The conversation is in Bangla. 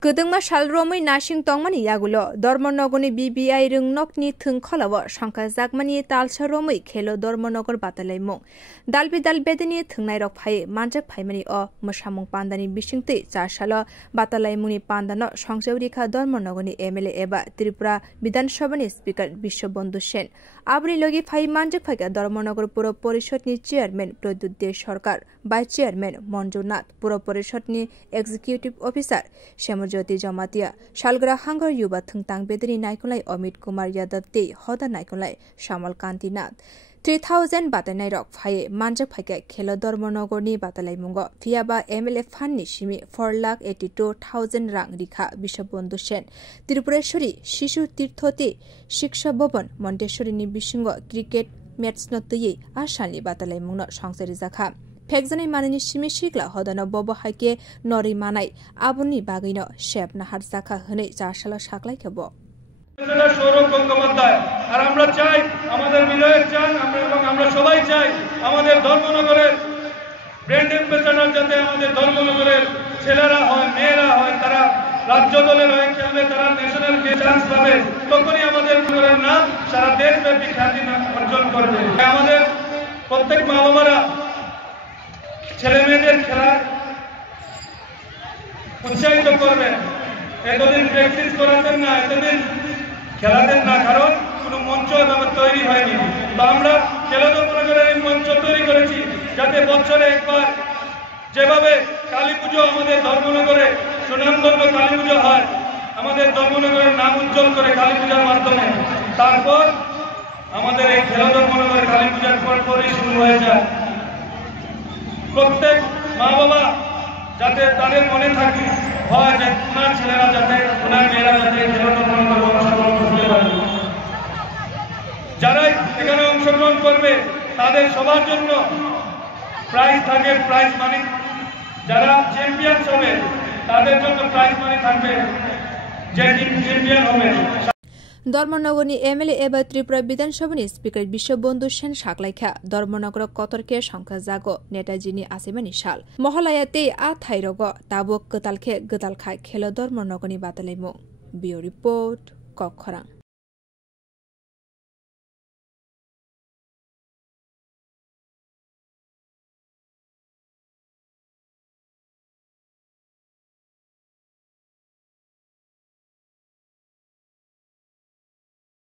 Kedengma shalromui nashing tongmani yagulo Dormonogoni BBI rungnokni thungkholawo sangkajagmani talsharomui khelo Dormonogor batalaimung dalbi dalbedini thungnai rok phai manjak phaimani o mosamung pandani bisingtui charsalo batalaimungni pandano songjaurikha Dormonogoni MLA eba Tripura Bidhan Sabhani Speaker Bishwabandhu Sen abri logi phai manjak phaiga Dormonogor Puro Porishod ni Chairman Pradyut De Sarkar Vice Chairman Manjunath Puro Porishod ni Executive Officer Jyoti Jamatia Shalgra Hangar Yuba Thungtang Bedri Naikolai Amit Kumar Yadav Te Hoda Naikolai Shamal Kanti Nath 3000 batanai rok phai manjak phaika khelo Dormonogorni batalai mungo phiaba MLA fan ni simi 4,82,000 rang rikha Bishwabandhu Sen Tripureshwari Shishu Tirthoti Shiksha Bhavan Montessori ni bisingo cricket match no tui ashalni batalai mungno songsari jakha Pekjani manani simi shikla hodano bobo haike nori manai abuni bagino shep na harjaka hne jarshala saklai khebo Sourav Gangopadhyay আর আমরা চাই আমাদের বিধায়ক চান আমরা সবাই চাই আমাদের ধর্মনগরের ব্র্যান্ড অ্যাম্বাসেডর যাতে আমাদের ধর্মনগরের ছেলেরা হয় মেয়েরা হয় তারা রাজ্য দলের হয়ে খেলবে তারা ন্যাশনাল চান্স পাবে তখনই আমাদের নগরের নাম সারা দেশব্যাপী খ্যাতি অর্জন করবে আমাদের প্রত্যেক মা বাবারা ছেলে মেয়েদের খেলা উৎসাহিত করবেন এতদিন প্র্যাকটিস করাতেন না এতদিন খেলাতেন না কারণ কোনো মঞ্চ আমার তৈরি হয়নি তো আমরা খেলা ধর্মনগরের এই মঞ্চ তৈরি করেছি যাতে বছরে একবার যেভাবে কালী পুজো আমাদের ধর্মনগরে সুনামধন্য কালী পুজো হয় আমাদের ধর্মনগরের নাম উজ্জ্বল করে কালী পূজার মাধ্যমে তারপর আমাদের এই খেলা ধর্মনগরের কালী পূজার পরপরই শুরু হয়ে যায় প্রত্যেক মা বাবা যাতে তাদের মনে থাকে হয় যে ওনার ছেলেরা যাতে ওনার মেয়েরা যাতে খেলা ধর্মনগরে অংশগ্রহণ করতে পারে যারাই এখানে অংশগ্রহণ করবে তাদের সবার জন্য প্রাইজ থাকে প্রাইজ মানি যারা চ্যাম্পিয়ন হবে তাদের জন্য প্রাইজ মানি থাকবে যে চ্যাম্পিয়ন হবে Dormonogorni MLA eba Tripura Bidhan Sabhani Speaker Bishwabandhu Sen saklaikha Dormonogor kotorke songkha jago Netajini asimani sal Mohalayate a thairogo tabok gotalkhe gotalkha khelo Dormonogorni batalaimu Bio report Kokkhorang